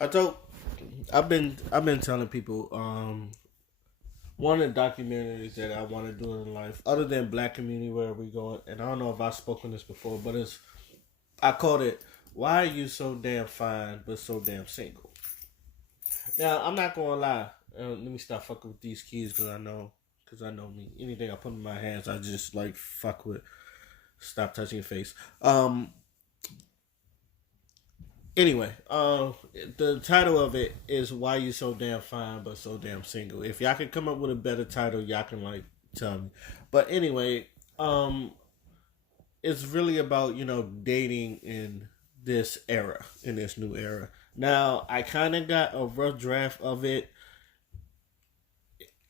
I told I've been telling people one of the documentaries that I want to do in life, other than Black Community Where We Going, and I don't know if I've spoken this before, but it's I called it "Why Are You So Damn Fine But So Damn Single." Now I'm not gonna lie. Let me stop fucking with these keys because I know me. Anything I put in my hands, I just like fuck with. Stop touching your face. Anyway, the title of it is "Why You So Damn Fine But So Damn Single." If y'all can come up with a better title, y'all can like tell me. But anyway, um, it's really about dating in this era, in this new era. Now, I kind of got a rough draft of it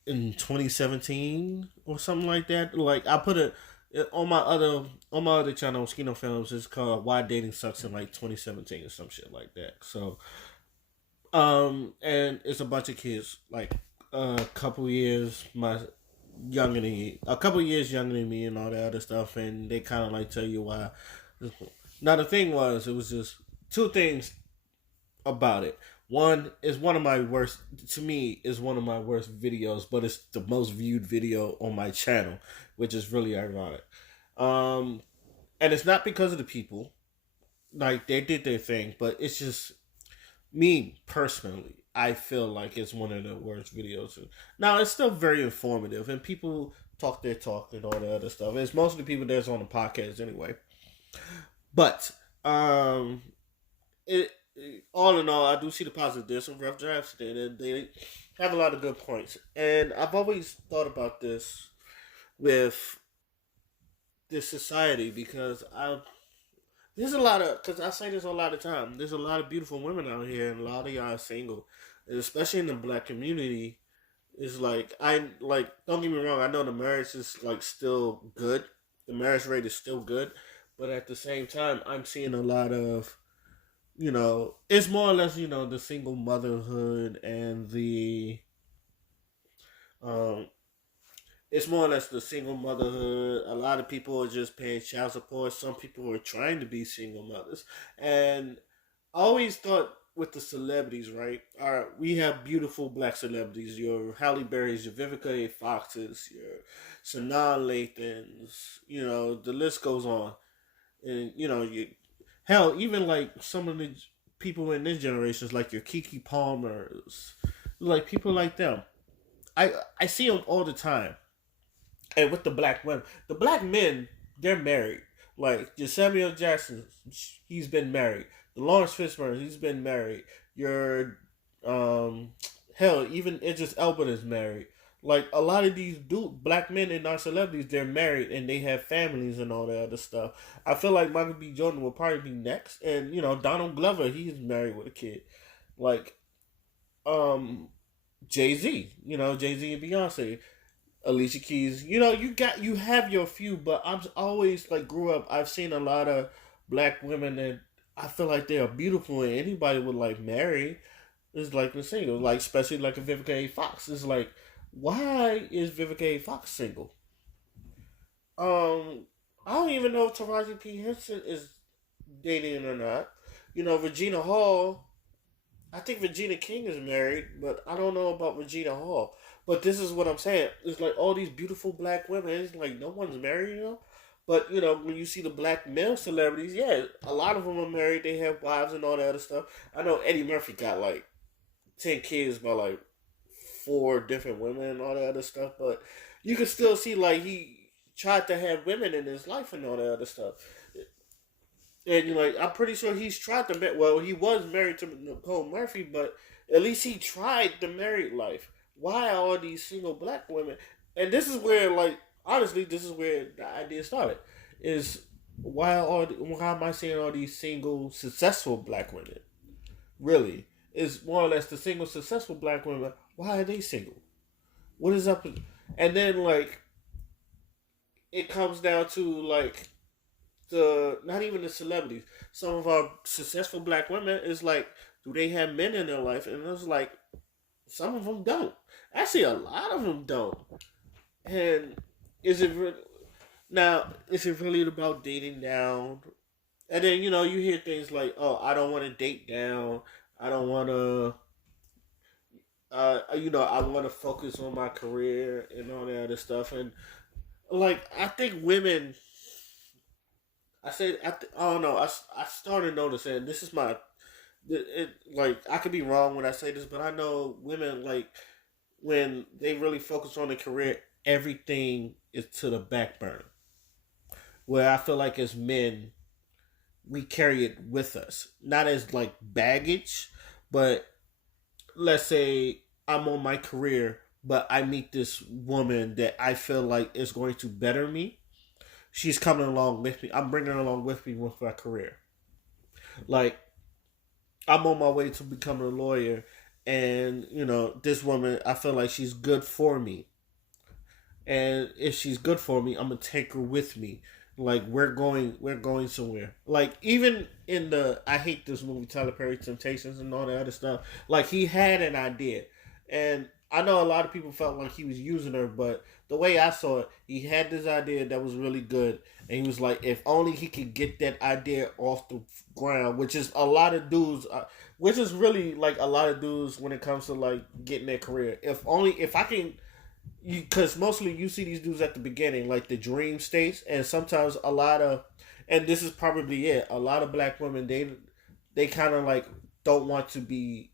in 2017 or something like that. Like I put it on my other channel, Skino Films. It's called "Why Dating Sucks" in like 2017 or some shit like that. So and it's a bunch of kids, like a couple years younger than me, a couple years younger than me, and all that other stuff. And they kind of like tell you why. Now the thing was, it was just two things about it. One is one of my worst. To me, is one of my worst videos, but it's the most viewed video on my channel, which is really ironic. Um, and it's not because of the people, like they did their thing, but it's just me personally, I feel like it's one of the worst videos. Now it's still very informative, and people talk their talk and all the other stuff. It's mostly people that's on the podcast anyway. But it all in all, I do see the positive. There's some rough drafts there. They have a lot of good points, and I've always thought about this with this society because there's a lot of, because I say this a lot of time. There's a lot of beautiful women out here, and a lot of y'all are single, and especially in the black community. Is like I like. Don't get me wrong. I know the marriage is like still good. The marriage rate is still good, but at the same time, I'm seeing a lot of it's more or less the single motherhood and the um it's more or less the single motherhood. A lot of people are just paying child support. Some people are trying to be single mothers. And I always thought with the celebrities, right? All right, we have beautiful black celebrities. Your Halle Berry's, your Vivica A. Foxes, your Sanaa Lathans. The list goes on. And hell, even like some of the people in this generation, like your Kiki Palmers, like people like them. I see them all the time. And with the black men, they're married. Like your Samuel Jackson, he's been married. The Lawrence Fishburne, he's been married. Your um, hell, even Idris Elba is married. Like a lot of these black men and our celebrities, they're married and they have families and all that other stuff. I feel like Michael B. Jordan will probably be next, and Donald Glover, he's married with a kid. Like um, Jay Z, Jay Z and Beyonce, Alicia Keys. You have your few, but I'm always like grew up. I've seen a lot of black women that I feel like they are beautiful, and anybody would like marry is like the single, like especially like a Vivica A. Fox. It's like, why is Vivica A. Fox single? Um, I don't even know if Taraji P Henson is dating or not. Regina Hall. I think Regina King is married, but I don't know about Regina Hall. But this is what I'm saying. It's like all these beautiful black women. It's like no one's married. But when you see the black male celebrities, yeah, a lot of them are married. They have wives and all that other stuff. I know Eddie Murphy got like 10 kids by like four different women and all that other stuff. But you can still see like he tried to have women in his life and all that other stuff. And like I'm pretty sure he's tried to well, he was married to Nicole Murphy, but at least he tried the married life. Why are all these single black women? And this is where like honestly, this is where the idea started. Is why am I seeing all these single successful black women? Really, is more or less the single successful black women. Why are they single? What is up? And then like it comes down to like the not even the celebrities. Some of our successful black women is like, do they have men in their life? And it's like some of them don't. Actually, a lot of them don't. And is it now? Is it really about dating down? And then you hear things like, "Oh, I don't want to date down. I don't want to. I want to focus on my career and all that other stuff. And like, I think women. I don't know. I started noticing this is my. Like, I could be wrong when I say this, but I know women, like, when they really focus on their career, everything is to the back burner. Where I feel like as men, we carry it with us, not as like baggage, but let's say I'm on my career, but I meet this woman that I feel like is going to better me. She's coming along with me. I'm bringing her along with me with my career. Like, I'm on my way to becoming a lawyer, and this woman, I feel like she's good for me. And if she's good for me, I'm gonna take her with me. Like, we're going somewhere. Like, even in the I hate this movie, Tyler Perry Temptations and all that other stuff. Like, he had an idea, and I know a lot of people felt like he was using her, but the way I saw it, he had this idea that was really good, and he was like, if only he could get that idea off the ground, which is a lot of dudes. Which is really like a lot of dudes when it comes to like getting their career. If I can, because mostly you see these dudes at the beginning, like the dream states, and sometimes a lot of, and this is probably it. A lot of black women, they kind of like don't want to be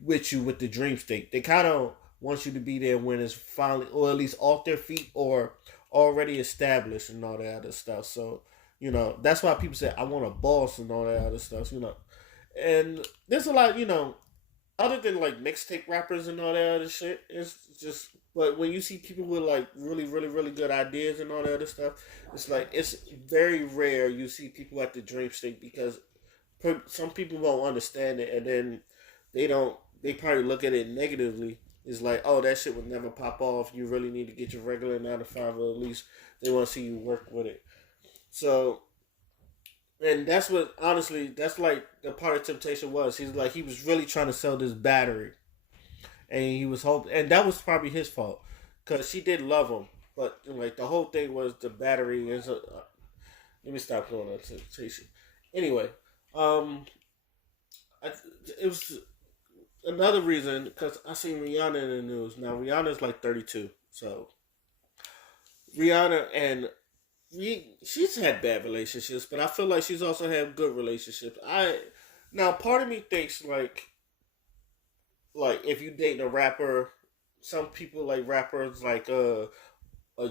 with you with the dream state. They kind of want you to be there when it's finally, or at least off their feet, or already established and all that other stuff. So that's why people say I want a boss and all that other stuff. And there's a lot, other than like mixtape rappers and all that other shit, it's just. But when you see people with like really, really, really good ideas and all that other stuff, it's like it's very rare you see people at the dream state because some people won't understand it, and then they don't. They probably look at it negatively. It's like, oh, that shit would never pop off. You really need to get your regular 9 to 5, or at least they want to see you work with it. So, and that's what honestly, that's like the part of Temptation was. He's like he was really trying to sell this battery, and he was hoping, and that was probably his fault, because she did love him, but like the whole thing was the battery is. Let me stop going on Temptation. Anyway, um, I, it was another reason because I seen Rihanna in the news. Now Rihanna's like 32, so Rihanna and she's had bad relationships, but I feel like she's also had good relationships. Now part of me thinks like if you date a rapper, some people like rappers like a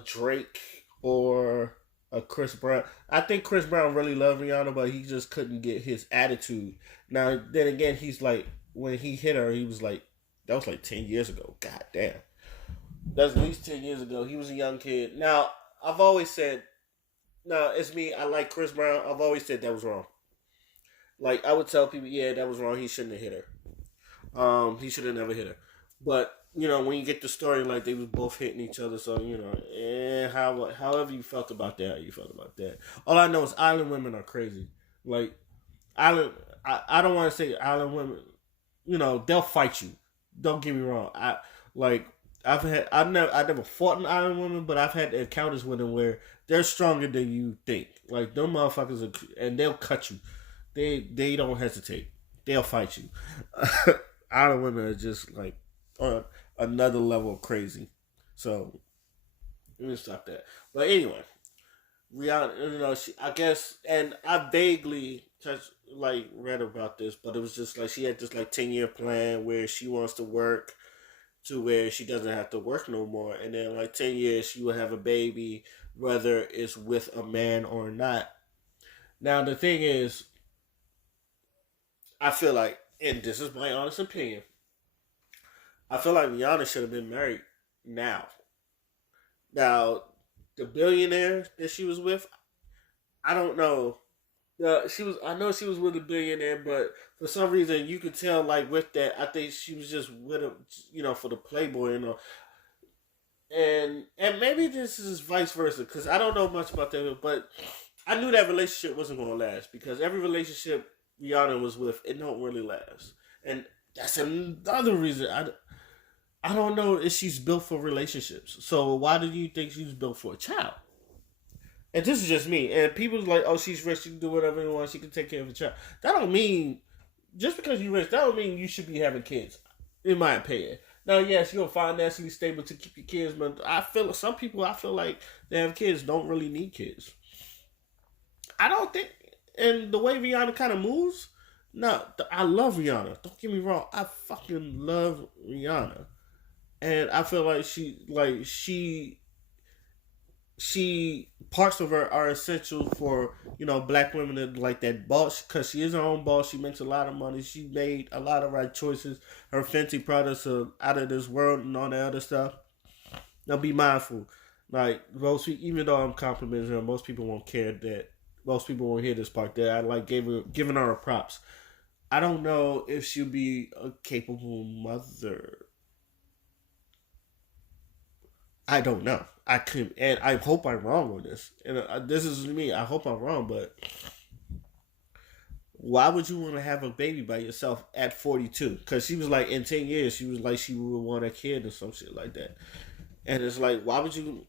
Drake or a Chris Brown. I think Chris Brown really loved Rihanna, but he just couldn't get his attitude. Now then again, he's like when he hit her, he was like that was like 10 years ago. God damn, that's at least 10 years ago. He was a young kid. Now I've always said, no, it's me. I like Chris Brown. I've always said that was wrong. Like I would tell people, yeah, that was wrong. He shouldn't have hit her. He should have never hit her. But when you get the story, like they was both hitting each other, so however you felt about that, how you felt about that. All I know is island women are crazy. Like island, I don't want to say island women. They'll fight you. Don't get me wrong. Like I never fought an island woman, but I've had encounters with them where they're stronger than you think. Like them motherfuckers, and they'll cut you. They don't hesitate. They'll fight you. Island women are just like on another level of crazy. So let me stop that. But anyway, Rihanna, I guess, and I vaguely touched, like read about this, but it was just like she had this like 10-year plan where she wants to work to where she doesn't have to work no more, and then like 10 years she will have a baby, whether it's with a man or not. Now the thing is, I feel like, and this is my honest opinion, I feel like Rihanna should have been married now. Now, the billionaire that she was with, I don't know. She was. I know she was with a billionaire, but for some reason, you could tell, like with that, I think she was just with him, for the Playboy, and maybe this is vice versa because I don't know much about that, but I knew that relationship wasn't going to last because every relationship Rihanna was with, it don't really last, and that's another reason I don't know if she's built for relationships. So why do you think she's built for a child? And this is just me. And people's like, oh, she's rich. She can do whatever she wants. She can take care of a child. That don't mean just because you rich, that don't mean you should be having kids. In my opinion. Now, yes, you're financially stable to keep your kids, but I feel some people. I feel like they have kids don't really need kids. I don't think, and the way Rihanna kind of moves. No, I love Rihanna. Don't get me wrong. I fucking love Rihanna, and I feel like she parts of her are essential for black women to like that boss because she is her own boss. She makes a lot of money. She made a lot of right choices. Her Fenty products are out of this world and all that other stuff. Now be mindful. Like most, even though I'm complimenting her, most people won't care that. Most people won't hear this part. That I like giving her props. I don't know if she'll be a capable mother. I don't know. I could, and I hope I'm wrong on this. And this is me. I hope I'm wrong, but why would you want to have a baby by yourself at 42? Because she was like, in 10 years, she was like, she would want a kid or some shit like that. And it's like, why would you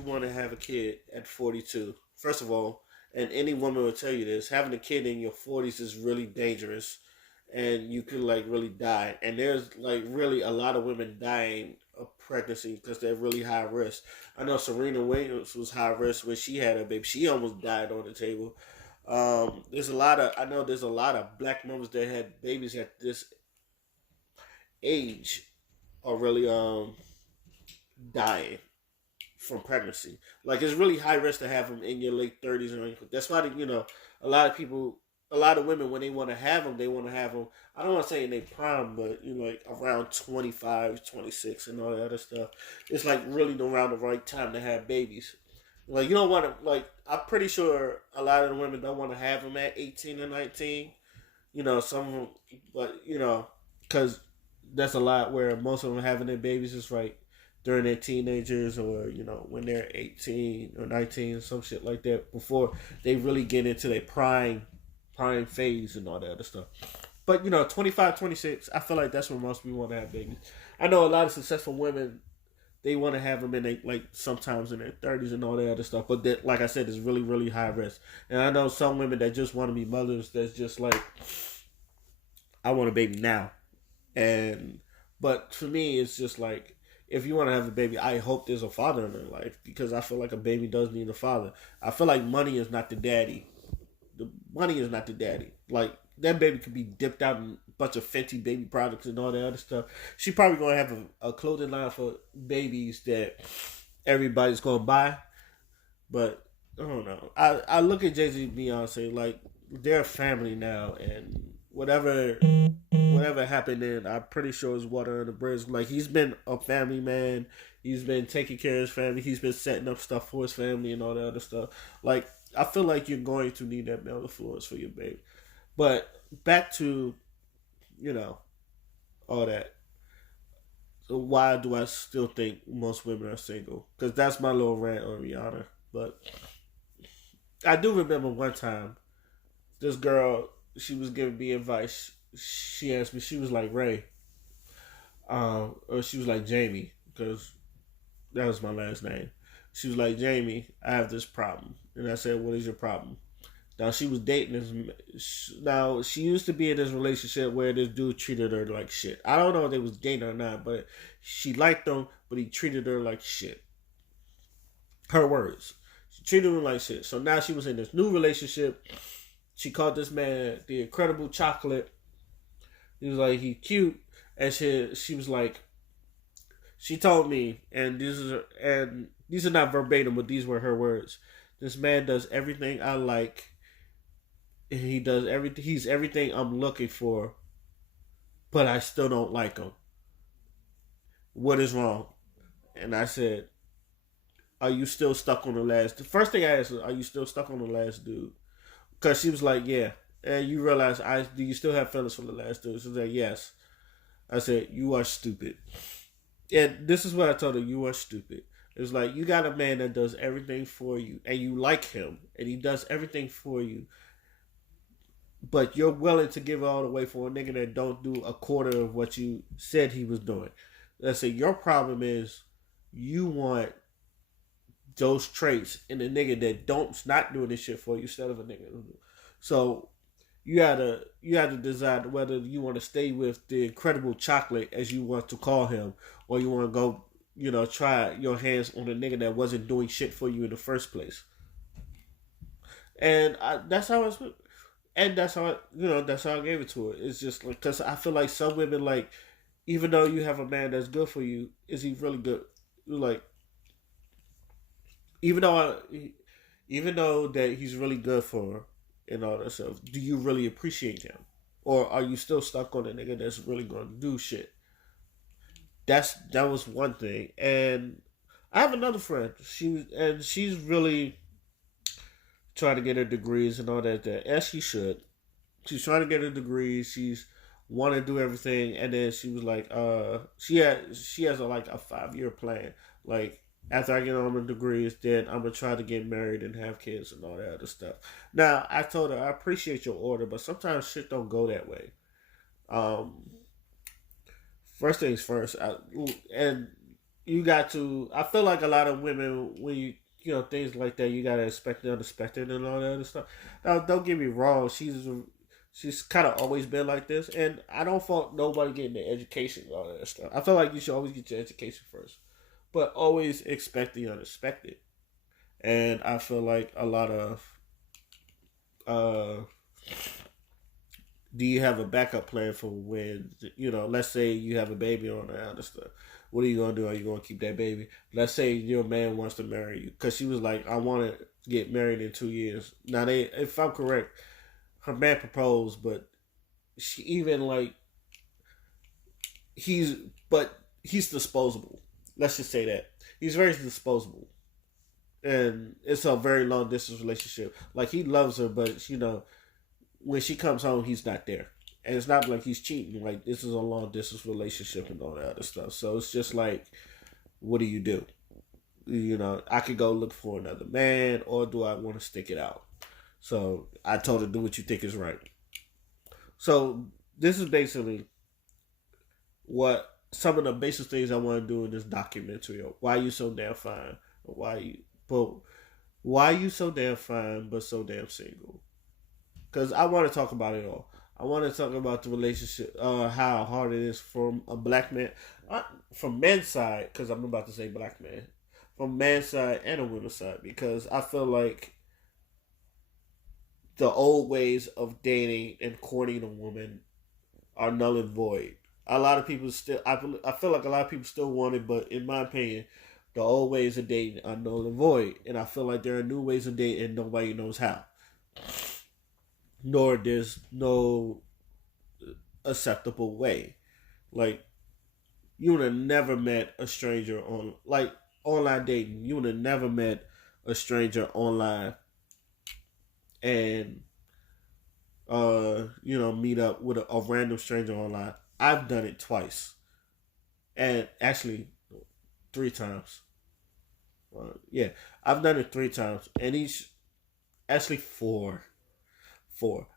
want to have a kid at 42? First of all, and any woman will tell you this, having a kid in your 40s is really dangerous, and you could like really die. And there's like really a lot of women dying of pregnancy because they're really high risk. I know Serena Williams was high risk when she had a baby. She almost died on the table. There's a lot of I know there's a lot of black mothers that had babies at this age are really dying from pregnancy. Like it's really high risk to have them in your late 30s, and that's why a lot of people, a lot of women when they want to have them, they want to have them. I don't want to say in their prime, but like around 25, 26, and all that other stuff. It's like really around the right time to have babies. Like you don't want to like. I'm pretty sure a lot of the women don't want to have them at 18 or 19. Some of them, but because that's a lot where most of them having their babies is right during their teenagers or when they're 18 or 19, some shit like that, before they really get into their prime phase and all that other stuff. But 25, 26, I feel like that's when most people want to have babies. I know a lot of successful women, they want to have them in like sometimes in their 30s and all that other stuff, but that, like I said, is really really high risk. And I know some women that just want to be mothers, that's just like, I want a baby now. And but for me, it's just like, if you want to have a baby, I hope there's a father in their life, because I feel like a baby does need a father. I feel like money is not the daddy. The money is not the daddy. Like that baby could be dipped out in a bunch of Fenty baby products and all that other stuff. She probably gonna have a clothing line for babies that everybody's gonna buy. But I don't know. I look at Jay Z, Beyonce, like they're a family now, and whatever happened then, I'm pretty sure it's water under the bridge. Like he's been a family man. He's been taking care of his family. He's been setting up stuff for his family and all that other stuff. Like I feel like you're going to need that male influence for your baby. But back to you know all that. So why do I still think most women are single? Because that's my little rant on Rihanna. But I do remember one time this girl, she was giving me advice. She asked me, she was like, Ray, or she was like, Jamie, because that was my last name. She was like, Jamie, I have this problem. And I said, what is your problem? Now she was dating this. Now she used to be in this relationship where this dude treated her like shit. I don't know if they was dating or not, but she liked him, but he treated her like shit. Her words. She treated him like shit. So now she was in this new relationship. She called this man the Incredible Chocolate. He was like, he cute, and she was like, she told me, and these are not verbatim, but these were her words. This man does everything I like, and he does everything. He's everything I'm looking for, but I still don't like him. What is wrong? And I said, are you still stuck on the last? The first thing I asked was, are you still stuck on the last dude? Because she was like, yeah. And you realize, do you still have feelings for the last dude? She was like, yes. I said, you are stupid. And this is what I told her, you are stupid. It's like, you got a man that does everything for you, and you like him, and he does everything for you, but you're willing to give it all away for a nigga that don't do a quarter of what you said he was doing. I said, your problem is you want those traits in a nigga that don't not doing this shit for you instead of a nigga. So you had to decide whether you want to stay with the incredible chocolate, as you want to call him, or you want to go, try your hands on a nigga that wasn't doing shit for you in the first place. And that's how it's, and that's how I gave it to her. It's just like, because I feel like some women, like, even though you have a man that's good for you, is he really good? Like, even though even though that he's really good for her and all that stuff, do you really appreciate him, or are you still stuck on a nigga that's really going to do shit? That was one thing. And I have another friend. She's really trying to get her degrees and all that. As she should. She's trying to get her degrees. She's want to do everything, and then she was like, she has like a 5 year plan. Like, after I get all my degrees, then I'm gonna try to get married and have kids and all that other stuff. Now, I told her I appreciate your order, but sometimes shit don't go that way. Um, First things first, and you got to. I feel like a lot of women, when things like that, you gotta expect the unexpected and all that other stuff. Now, don't get me wrong, she's kind of always been like this, and I don't fault nobody getting their education and all that stuff. I feel like you should always get your education first, but always expect the unexpected. And I feel like a lot of uh do you have a backup plan for when, let's say you have a baby on the other stuff? What are you gonna do? Are you gonna keep that baby? Let's say your man wants to marry you, because she was like, I want to get married in 2 years. Now, if I'm correct, her man proposed, but she even like he's but he's disposable. Let's just say that he's very disposable, and it's a very long distance relationship. Like, he loves her, but when she comes home, he's not there. And it's not like he's cheating. Like, this is a long distance relationship and all that other stuff. So it's just like, what do you do? I could go look for another man, or do I want to stick it out? So I told her, do what you think is right. So this is basically what some of the basic things I want to do in this documentary. Why you so damn fine? Why you, but why you so damn fine but so damn single? Because I want to talk about it all. I want to talk about the relationship, how hard it is from a black man, from men's side, because I'm about to say black man, from man's side and a woman's side, because I feel like the old ways of dating and courting a woman are null and void. A lot of people still, I feel like a lot of people still want it, but in my opinion, the old ways of dating are null and void, and I feel like there are new ways of dating and nobody knows how, nor there's no acceptable way. Like, you would have never met a stranger on, like, online dating. You would have never met a stranger online and meet up with a random stranger online. I've done it twice, and actually 3 times. Yeah, I've done it 3 times, and each actually four.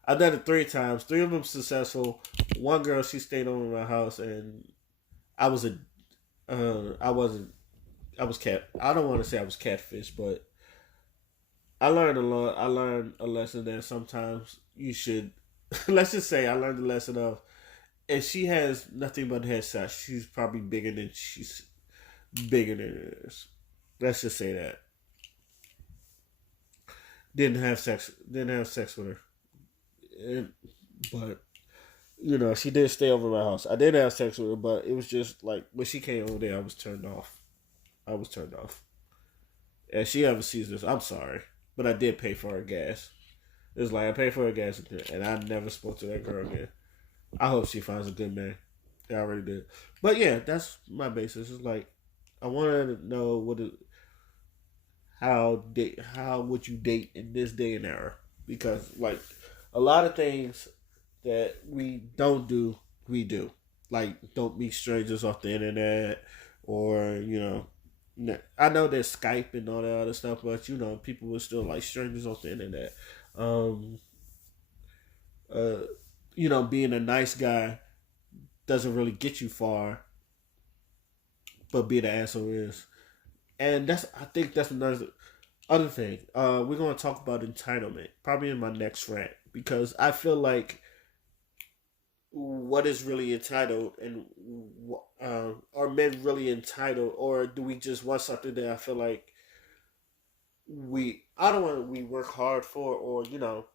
I've done it 3 times. Three of them successful. One girl, she stayed over my house, and I was a I wasn't I was cat. I don't want to say I was catfish, but I learned a lot. I learned a lesson that sometimes you should. Let's just say I learned the lesson of, if she has nothing but headshots, she's probably bigger than it is. Let's just say that. Didn't have sex with her, and, but she did stay over my house. I did have sex with her, but it was just like, when she came over there, I was turned off. I was turned off. And she ever sees this, I'm sorry, but I did pay for her gas. It's like, I paid for her gas, and I never spoke to that girl again. I hope she finds a good man. I already did. But yeah, that's my basis. It's like, I want to know how would you date in this day and era, because, like, a lot of things that we don't do, we do. Like, don't meet strangers off the internet, or I know there's Skype and all that other stuff, but people are still like strangers off the internet. Um, uh, Being a nice guy doesn't really get you far, but being an asshole is. And I think that's another other thing. We're gonna talk about entitlement probably in my next rant, because I feel like what is really entitled, and are men really entitled, or do we just want something that I feel like I don't want we work hard for, or you know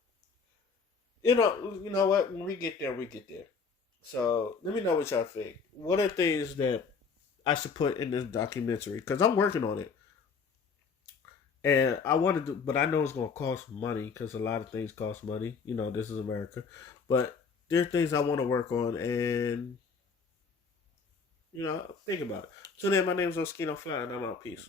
what, when we get there we get there. So let me know what y'all think. What are things that I should put in this documentary? Because I'm working on it, and I want to do, but I know it's gonna cost money because a lot of things cost money. This is America, but there are things I want to work on, and think about it. So then, my name is Oskino Fly, and I'm out. Peace.